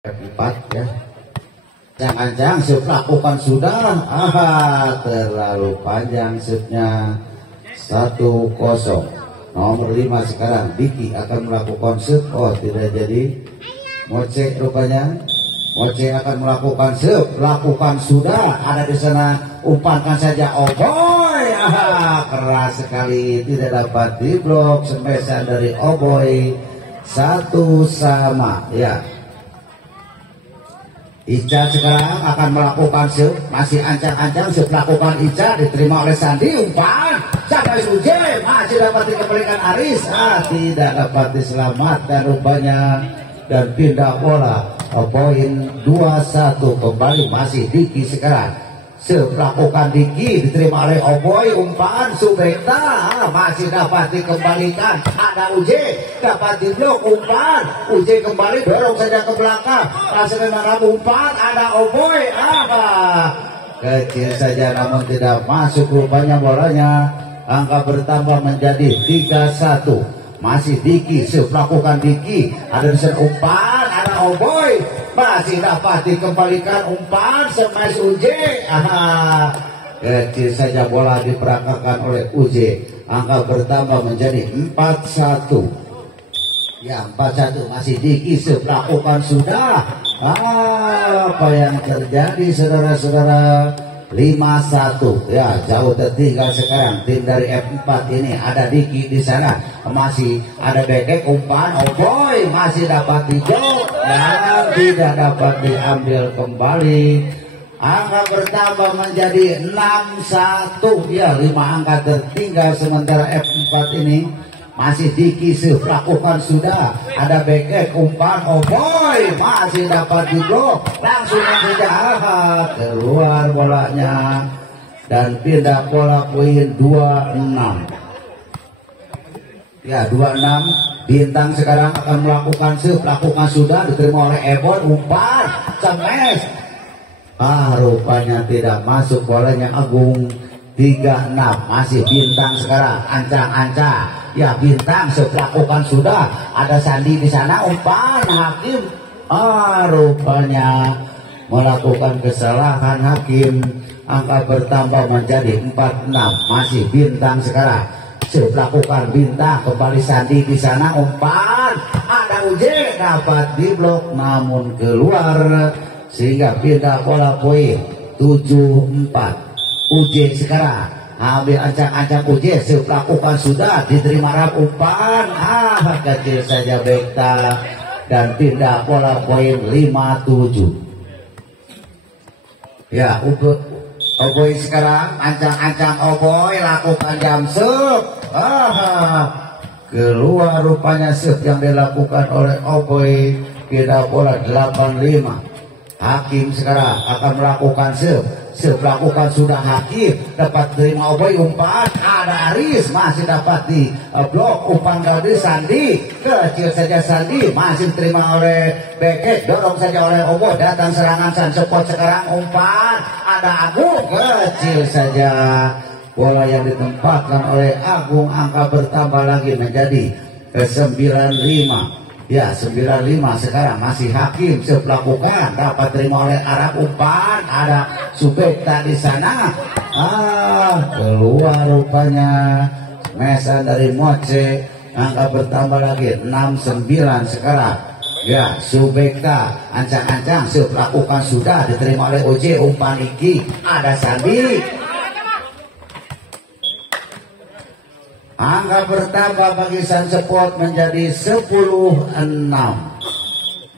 F4 ya. Jangan-jangan shoot lakukan sudah. Terlalu panjang shootnya. 1-0. Nomor 5 sekarang Diki akan melakukan shoot. Oh, tidak jadi. Moce rupanya. Moce akan melakukan shoot. Lakukan sudah. Ada di sana. Umpankan saja. Oh boy. Keras sekali. Tidak dapat diblok. Smash dari Oh boy. 1-1 ya. Ica sekarang akan melakukan shoot, masih ancang-ancang shoot lakukan Ica, diterima oleh Sandi, umpan sampai Suje, masih dapat dikembalikan Aris, tidak dapat diselamatkan rupanya dan pindah bola. Poin 2-1 kembali masih Diki sekarang. Shoot lakukan Diki, diterima oleh Oboy, umpan Subekta, masih dapat dikembalikan. Ada Uje, dapat diblok, umpan Uje kembali, dorong saja ke belakang. Rasanya memang umpan, ada Oboy, kecil saja namun tidak masuk rupanya bolanya. Angka bertambah menjadi 3-1. Masih Diki, shoot lakukan Diki, ada di umpan, ada Oboy, masih dapat dikembalikan umpan smash Uje. Kecil saja bola diperakakan oleh Uje. Angka bertambah menjadi 4-1. Ya, 4-1 masih Diki, shoot lakukan sudah. Apa yang terjadi saudara-saudara? 5-1 ya, jauh tertinggal sekarang tim dari F4 ini. Ada Diki di sana, masih ada Bekek, umpan Oh boy, masih dapat dijauh dan tidak dapat diambil kembali. Angka bertambah menjadi 6-1 ya, 5 angka tertinggal sementara F4 ini. Masih Diki lakukan sudah, ada Bekek, umpan Oh boy, masih dapat diblok, langsung saja keluar bolanya dan pindah bola. Poin 2-6 ya, 2-6. Bintang sekarang akan melakukan shoot, lakukan sudah, diterima oleh Ebon, umpan smash, rupanya tidak masuk bolanya. Agung. 3-6 masih Bintang sekarang, ancang-ancang ya. Bintang lakukan sudah, ada Sandi di sana, umpan Hakim, rupanya melakukan kesalahan Hakim. Angka bertambah menjadi 4-6 masih Bintang sekarang. Lakukan Bintang, kembali Sandi di sana, umpan ada Uje, dapat diblok namun keluar sehingga pindah bola. Poin 7-4. Uje sekarang ambil ancang-ancang Uje, lakukan sudah, diterima rap umpan, kecil saja Bekta dan pindah bola. Poin 5-7 ya. Oboy sekarang ancang-ancang Oboy, lakukan jam serve, keluar rupanya serve yang dilakukan oleh Oboy. Pindah bola 8-5. Hakim sekarang akan melakukan serve, lakukan sudah Hakim, dapat terima Oboy, umpan ada Aris, masih dapat di blok, umpan dari Sandi, kecil saja Sandi, masih terima oleh Bekek, dorong saja oleh Oboy, datang serangan Sunspot sekarang, umpan ada Agung, kecil saja bola yang ditempatkan oleh Agung. Angka bertambah lagi menjadi 9-5 ya, 9-5 sekarang masih Hakim, lakukan, dapat terima oleh Arab, umpan ada Subekta di sana, keluar rupanya mesan dari Moce. Angka bertambah lagi 6-9 sekarang ya. Subekta ancang-ancang, lakukan sudah, diterima oleh Oje, umpan Iki, ada Sandi. Angka bertambah bagi Sunspot menjadi 10-6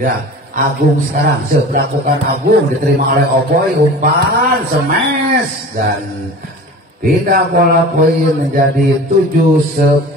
ya. Agung sekarang lakukan Agung, diterima oleh Oboy, umpan smash dan pindah bola. Poin menjadi 7-10.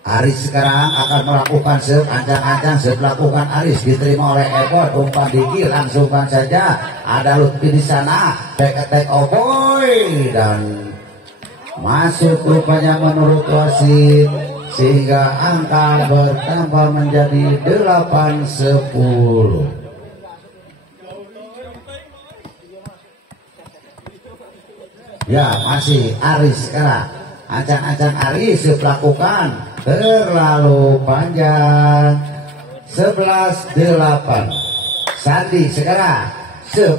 Aris sekarang akan melakukan serve, ancang-ancang lakukan Aris, diterima oleh Ebon, umpan Diki, langsungkan saja, ada Lutfi di sana, back attack Oboy dan masuk rupanya menurut wasit sehingga angka bertambah menjadi 8-10 ya. Masih Aris sekarang, ancang-ancang Aris lakukan, terlalu panjang, 11-8. Sandi sekarang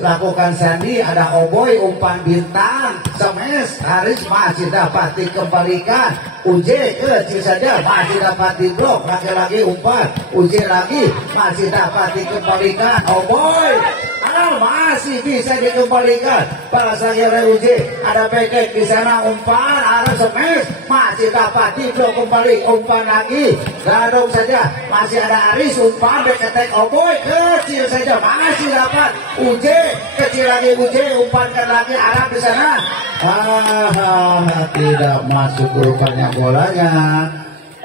melakukan Sandi, ada Oboy umpan bintang semes Haris masih dapat dikembalikan. Uj kecil saja masih dapat diblok, lagi-lagi umpan Uj lagi masih dapat dikembalikan. Oboy masih bisa dikembalikan, balas lagi oleh Uj. Ada Bekek di sana, umpan arah semes masih dapat diblok kembali, umpan lagi gadong saja masih ada Aris, umpan Beketek Oboy kecil saja masih dapat Uj, kecil lagi Uj, umpankan lagi arah di sana. Tidak masuk rupanya bolanya.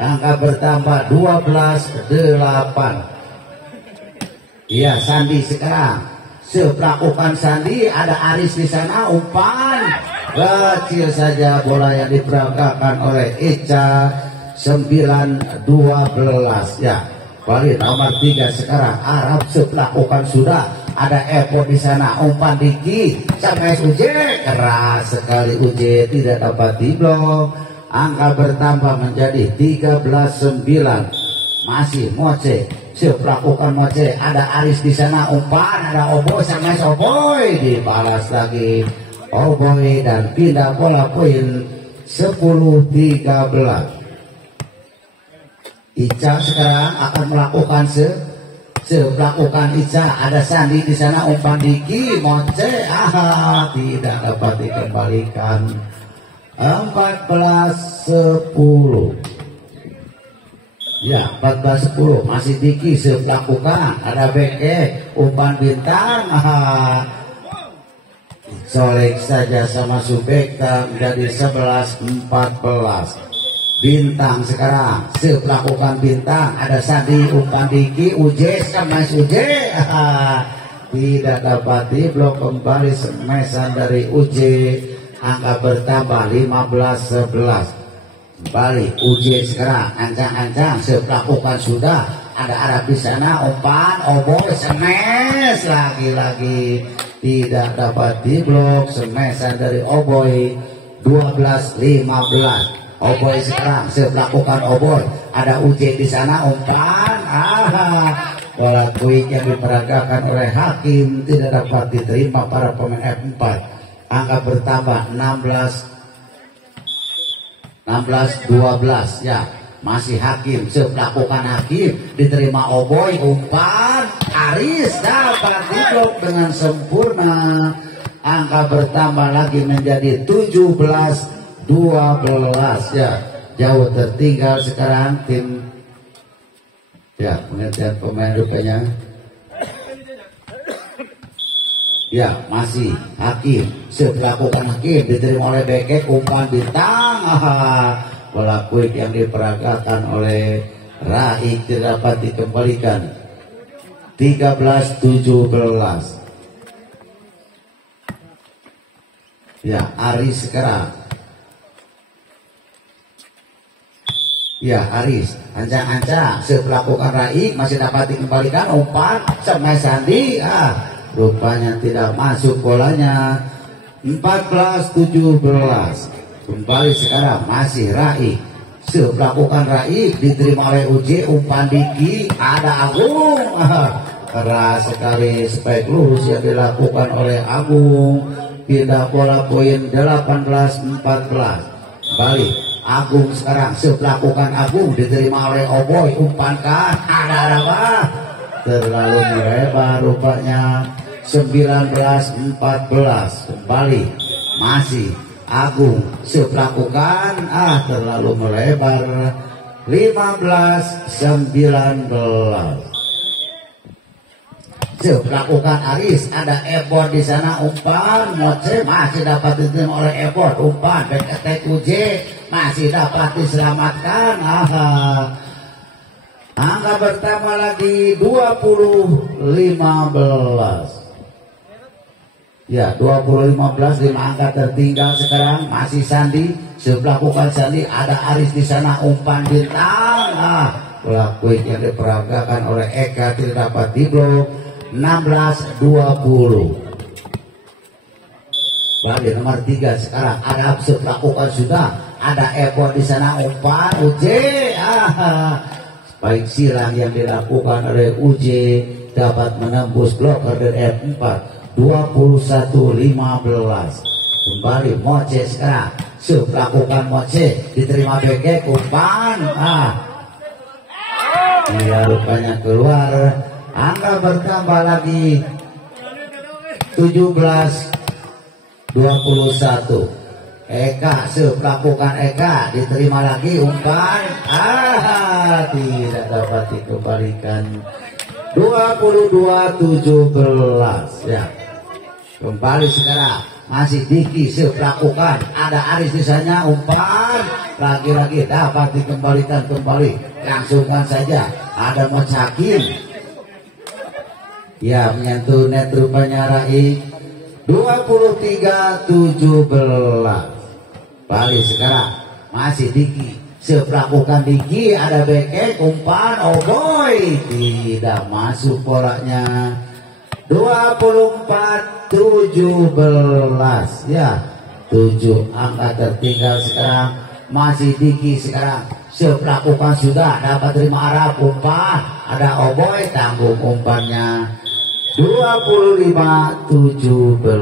Angka bertambah 12-8. Iya, Sandi sekarang melakukan Sandi, ada Aris di sana, umpan kecil saja, bola yang diperagakan oleh Eca. 9-12. Ya, balik nomor 3 sekarang Arab melakukan sudah, ada Epo di sana, umpan Diki sampai Uj, keras sekali Uj, tidak dapat diblok. Angka bertambah menjadi 13-9. Masih Moce melakukan Moce, ada Aris di sana, umpan ada Oboy sama Oboy, dibalas lagi Oboy dan pindah bola poin 10-13. Ica sekarang akan melakukan melakukan Ica, ada Sandi di sana, umpan Diki Moce tidak dapat dikembalikan. 14-10. Ya, 14-10 masih Diki melakukan, ada Bekek umpan bintang solek saja sama Subekta menjadi 11-14. Bintang sekarang melakukan bintang, ada Sandi umpan Diki Uj sama Uj tidak dapat diblok, kembali semesan dari Uj. Angka bertambah 15-11. Balik Uj sekarang ancang-ancang melakukan sudah, ada Arab di sana, umpan Oboy semes lagi-lagi tidak dapat diblok, semesan dari Oboy. 12-15. Oboy sekarang melakukan Oboy, ada Uj di sana, umpan bola quick yang diperagakan oleh Hakim tidak dapat diterima para pemain F4. Angka bertambah 16-12. Ya, masih Hakim melakukan, Hakim diterima Oboy, umpan Aris dapat diblok dengan sempurna. Angka bertambah lagi menjadi 17-12. Ya, jauh tertinggal sekarang tim. Ya, pengertian pemain rupanya. Ya, masih Hakim melakukan, Hakim diterima oleh Bekek, umpan bintang bola quick yang diperagakan oleh Raik tidak dapat dikembalikan. 13-17. Ya, Aris sekarang. Ya, Aris ancang-ancang melakukan, Raik masih dapat dikembalikan, umpan sama Sandi rupanya tidak masuk bolanya. 14-17. Kembali sekarang masih Raik melakukan, Raik diterima oleh Uj, umpan Diki ada Agung keras sekali, spike lurus yang dilakukan oleh Agung, pindah bola poin 18-14. Balik Agung sekarang melakukan, Agung diterima oleh Oboy, umpankan ada apa, terlalu melebar rupanya. 19-14. Kembali masih Agung melakukan, terlalu melebar. 15-19. Melakukan Aris, ada Ebor di sana, umpan Moce masih dapat diterima oleh Ebor, umpan Beketek Uj masih dapat diselamatkan. Angka bertambah lagi 20-15. Ya, 20-15. 5 angka tertinggal sekarang masih Sandi melakukan, Sandi ada Aris di sana, umpan bintang bola quick yang diperagakan oleh Eka tidak dapat diblok. 16-20. Balik nomor 3 sekarang Arab melakukan sudah, ada Eko di sana, umpan Uj baik silang yang dilakukan oleh UJ dapat menembus blocker dari F4 21-15. Kembali Moce sekarang melakukan Moce, diterima BK umpan, dia rupanya keluar. Angka bertambah lagi 17-21. Eka melakukan Eka, diterima lagi umpan, tidak dapat dikembalikan. 22-17 ya. Kembali sekarang masih Diki melakukan, ada Aris di sana umpan, lagi-lagi dapat dikembalikan kembali. Langsungkan saja ada Mocakin ya, menyentuh net rupanya Rai. 23-17. Balik sekarang masih Diki melakukan Diki, ada backhand umpan, oh boy, tidak masuk polanya. 24-17 ya, 7 angka tertinggal sekarang. Masih Diki sekarang melakukan, sudah dapat terima arah umpan, ada oh boy, tanggung umpannya. 25-17.